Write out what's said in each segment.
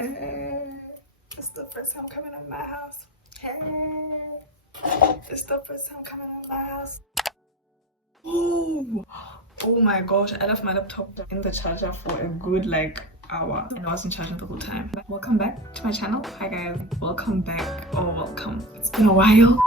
Hey, it's the first time coming to my house. Hey, it's the first time coming to my house. Oh my gosh, I left my laptop in the charger for a good hour and I wasn't charging the whole time. Welcome back to my channel. Hi guys, welcome back or welcome. It's been a while.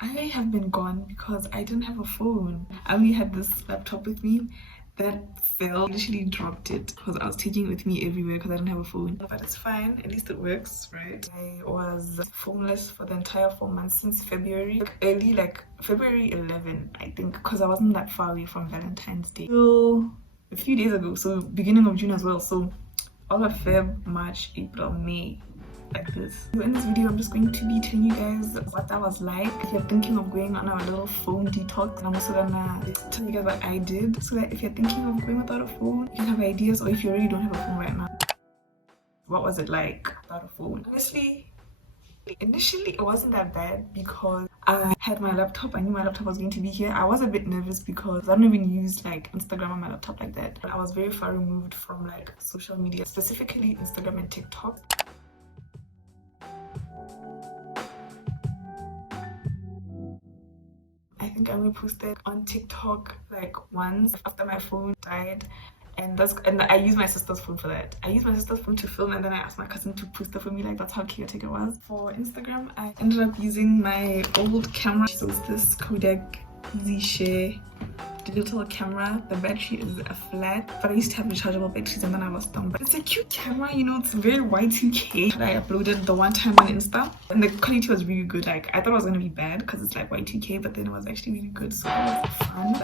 I have been gone because I didn't have a phone. I only had this laptop with me that fell. I literally dropped it because I was taking it with me everywhere because I didn't have a phone. But it's fine, at least it works, right? I was phoneless for the entire 4 months since February, February 11, I think, because I wasn't that far away from Valentine's Day till a few days ago, so beginning of June as well. So all of Feb, March, April, May, like this. So in this video, I'm just going to be telling you guys what that was like. If you're thinking of going on a little phone detox, I'm also gonna tell you guys what I did, so that if you're thinking of going without a phone, you can have ideas, or if you already don't have a phone right now, what was it like without a phone? Honestly, initially it wasn't that bad because I had my laptop. I knew my laptop was going to be here. I was a bit nervous because I don't even use Instagram on my laptop like that. But I was very far removed from social media, specifically Instagram and TikTok. I think I only posted on TikTok once after my phone died, and I used my sister's phone for that. I used my sister's phone to film, and then I asked my cousin to post it for me. That's how chaotic it was. For Instagram, I ended up using my old camera. So it's this Kodak Easy Share digital camera. The battery is a flat, but I used to have rechargeable batteries and then I lost them. But it's a cute camera, you know, it's very Y2K. I uploaded the one time on Insta and the quality was really good. I thought it was gonna be bad because it's Y2K, but then it was actually really good, so it was fun.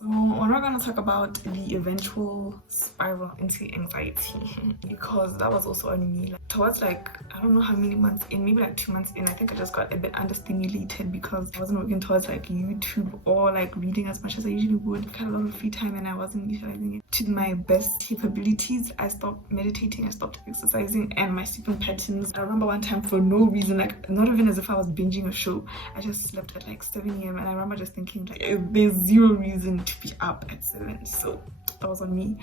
So we're not going to talk about the eventual spiral into anxiety because that was also on me. Towards I don't know how many months in, maybe 2 months in, I think I just got a bit understimulated because I wasn't working towards YouTube or reading as much as I usually would. I had a lot of free time and I wasn't utilizing it to my best capabilities. I stopped meditating, I stopped exercising, and my sleeping patterns. I remember one time for no reason, not even as if I was binging a show, I just slept at 7 a.m. and I remember just thinking there's zero reason to be up at 7, so that was on me.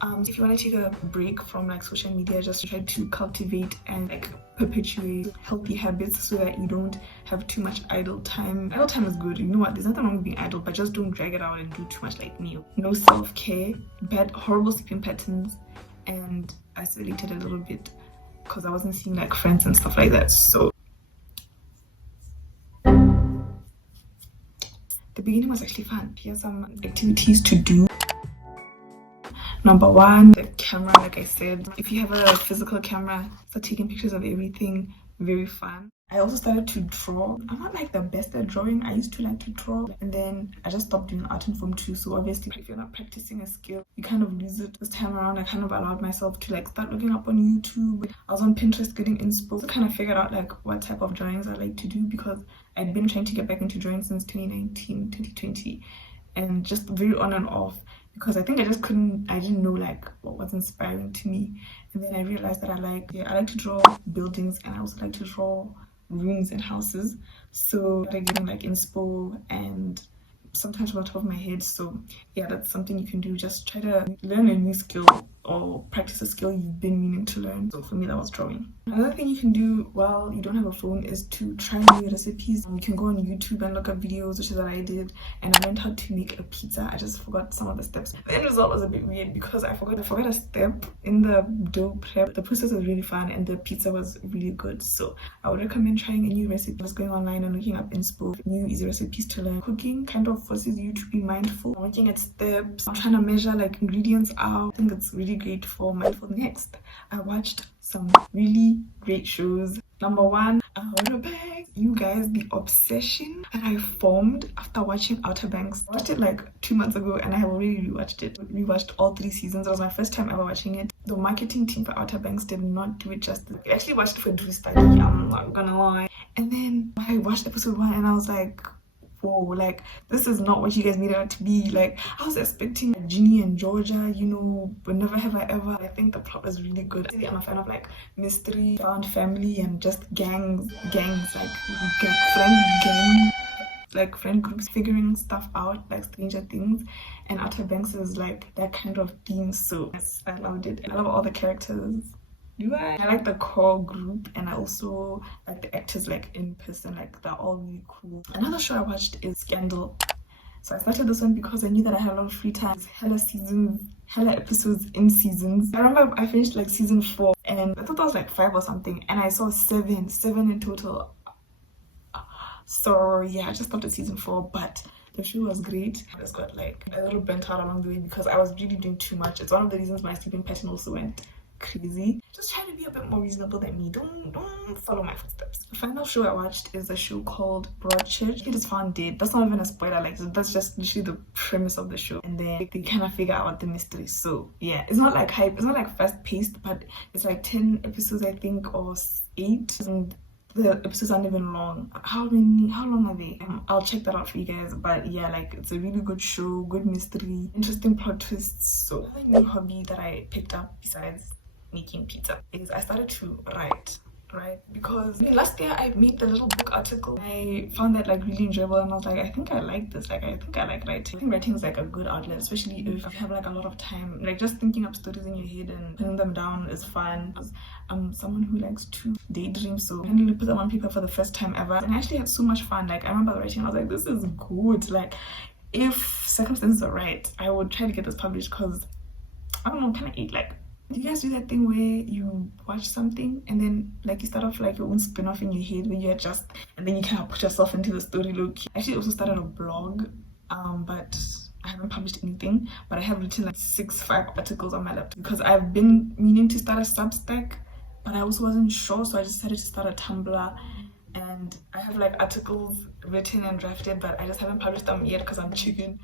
If you want to take a break from social media, just try to cultivate and perpetuate healthy habits so that you don't have too much idle time. Idle time is good, you know what, there's nothing wrong with being idle, but just don't drag it out and do too much like me. No self-care, horrible sleeping patterns, and isolated a little bit because I wasn't seeing friends and stuff like that. So the beginning was actually fun. Here's some activities to do. Number one, the camera. Like I said, if you have a physical camera, start taking pictures of everything. Very fun. I also started to draw. I'm not the best at drawing. I used to like to draw, and then I just stopped doing art and form too. So obviously, if you're not practicing a skill, you kind of lose it. This time around, I kind of allowed myself to start looking up on YouTube. I was on Pinterest getting inspo. So I kind of figured out what type of drawings I like to do because I'd been trying to get back into drawing since 2019, 2020, and just very on and off. Because I think I didn't know what was inspiring to me. And then I realized that I like to draw buildings, and I also like to draw rooms and houses. So I getting inspo and sometimes on top of my head. So yeah, that's something you can do. Just try to learn a new skill or practice a skill you've been meaning to learn. So for me, that was drawing. Another thing you can do while you don't have a phone is to try new recipes. You can go on YouTube and look up videos, which is what I did, and I learned how to make a pizza. I just forgot some of the steps. The end result was a bit weird because I forgot a step in the dough prep. The process was really fun and the pizza was really good. So I would recommend trying a new recipe. Just going online and looking up inspo, new easy recipes to learn. Cooking kind of forces you to be mindful. I'm looking at steps. I'm trying to measure ingredients out. I think it's really great for mindful. Next, I watched some really great shows. Number one, Outer Banks. You guys, the obsession that I formed after watching Outer Banks. I watched it 2 months ago and I have already rewatched it. Rewatched all 3 seasons. It was my first time ever watching it. The marketing team for Outer Banks did not do it justice. I actually watched it for Drew study, I'm not gonna lie. And then I watched episode 1 and I was like, whoa, this is not what you guys made it out to be. I was expecting Ginny and Georgia, but never have I ever. I think the plot was really good. I'm a fan of mystery, found family, and just gangs, friend gang. like friend groups figuring stuff out, like Stranger Things, and Outer Banks is like that kind of theme. So yes, I loved it. I love all the characters. I like the core group, and I also like the actors like in person, like they're all really cool. Another show I watched is Scandal. So I started this one because I knew that I had a lot of free time. Hella seasons, hella episodes in seasons. I remember I finished like season 4 and I thought that was like 5 or something, and I saw 7 in total. So yeah, I just stopped at season 4, but the show was great. I just got like a little burnt out along the way because I was really doing too much. It's one of the reasons my sleeping pattern also went crazy. Just trying to be a bit more reasonable than me. Don't follow my footsteps. The final show I watched is a show called Broadchurch. It is found dead. That's not even a spoiler, like that's just literally the premise of the show, and then they kind of figure out the mystery. So yeah, it's not like hype, it's not like fast paced, but it's like 10 episodes I think, or 8, and the episodes aren't even long. How long are they? I'll check that out for you guys. But yeah, like it's a really good show, good mystery, interesting plot twists. So another new hobby that I picked up besides making pizza is I started to write, because last year I made the little book article. I found that like really enjoyable, and I was like, I think I like this. Like I think I like writing. I think writing is like a good outlet, especially if you have like a lot of time. Like just thinking up stories in your head and putting them down is fun. I'm someone who likes to daydream, so I finally put them on paper for the first time ever, and I actually had so much fun. Like I remember writing, I was like, this is good. Like if circumstances are right, I would try to get this published, because I don't know, kind of like, do you guys do that thing where you watch something and then like you start off like your own spin-off in your head where you adjust and then you kind of put yourself into the story? Look, I actually also started a blog, but I haven't published anything, but I have written like 5 articles on my laptop, because I've been meaning to start a Substack, but I also wasn't sure, so I just decided to start a Tumblr, and I have like articles written and drafted, but I just haven't published them yet because I'm chicken.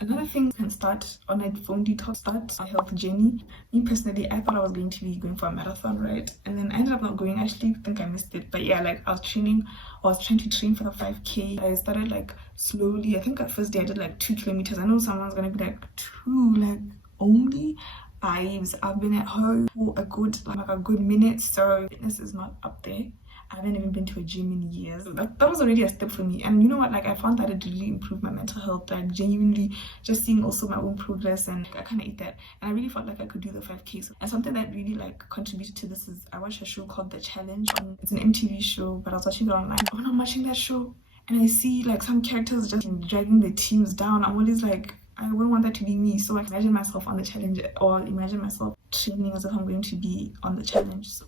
Another thing you can start on a phone detox, start a health journey. Me personally, I thought I was going to be going for a marathon, right? And then I ended up not going. I actually think I missed it. But yeah, like I was trying to train for the 5K. I started like slowly. I think at first day I did like 2 kilometers. I know someone's gonna be like, 2, like only? Vibes. I've been at home for a good minute, so fitness is not up there. I haven't even been to a gym in years. That was already a step for me. And you know what, like I found that it really improved my mental health, like genuinely just seeing also my own progress, and I kind of ate that, and I really felt like I could do the 5K. And something that really like contributed to this is I watched a show called The Challenge. It's an MTV show, but I was watching it online. When I'm watching that show and I see like some characters just dragging the teams down, I'm always like, I wouldn't want that to be me. So I imagine myself on The Challenge, or imagine myself training as if I'm going to be on The Challenge. So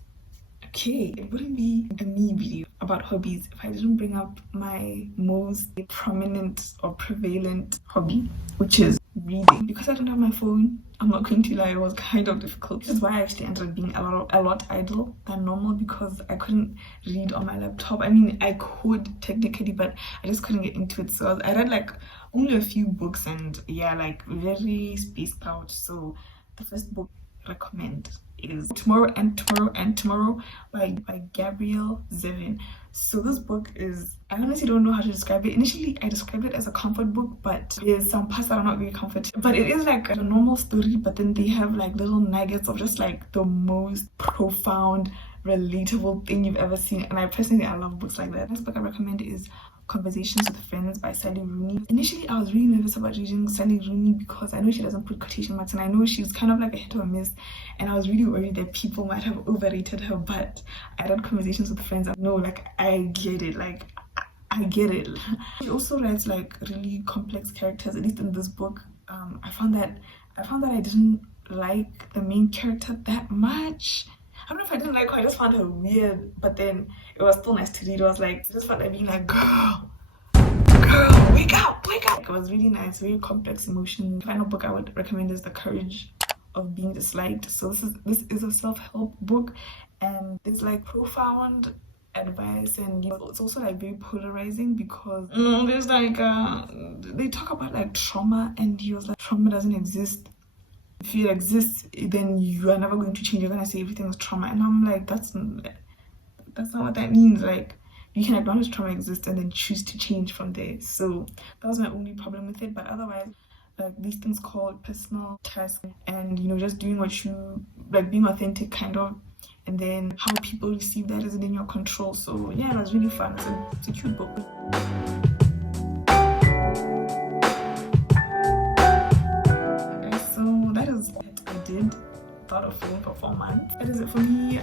okay, it wouldn't be a me video about hobbies if I didn't bring up my most prominent or prevalent hobby, which is reading. Because I don't have my phone, I'm not going to lie, it was kind of difficult. This is why I actually ended up being a lot idle than normal, because I couldn't read on my laptop. I mean, I could technically, but I just couldn't get into it. So I read like only a few books, and yeah, like very spaced out. So the first book I recommend is Tomorrow and Tomorrow and Tomorrow by 𝗦𝗢𝗔𝗟𝗦. So this book is, I honestly don't know how to describe it. Initially I described it as a comfort book, but there's some parts that are not very comforting. But it is like a normal story, but then they have like little nuggets of just like the most profound, relatable thing you've ever seen. And I love books like that. Next book I recommend is Conversations with Friends by Sally Rooney. Initially, I was really nervous about reading Sally Rooney because I know she doesn't put quotation marks, and I know she's kind of like a hit or miss, and I was really worried that people might have overrated her. But I read Conversations with Friends, and no, like I get it, like I get it. She also writes like really complex characters, at least in this book. I found that I didn't like the main character that much. I don't know if I didn't like her, I just found her weird, but then it was still nice to read. It was like, I just felt like being like, girl, wake up. It was really nice, very complex emotion. The final book I would recommend is The Courage of Being Disliked. So this is a self-help book, and it's like profound advice, and it's also like very polarizing, because there's like they talk about like trauma, and he was like, trauma doesn't exist. If it exists, then you are never going to change. You're gonna say everything is trauma, and I'm like, that's not what that means. Like, you can acknowledge trauma exists and then choose to change from there. So that was my only problem with it. But otherwise, like these things called personal tasks, and just doing what you like, being authentic kind of, and then how people receive that isn't in your control. So yeah, it was really fun. It's a cute book. did thought of filming for 4 months. That is it for me.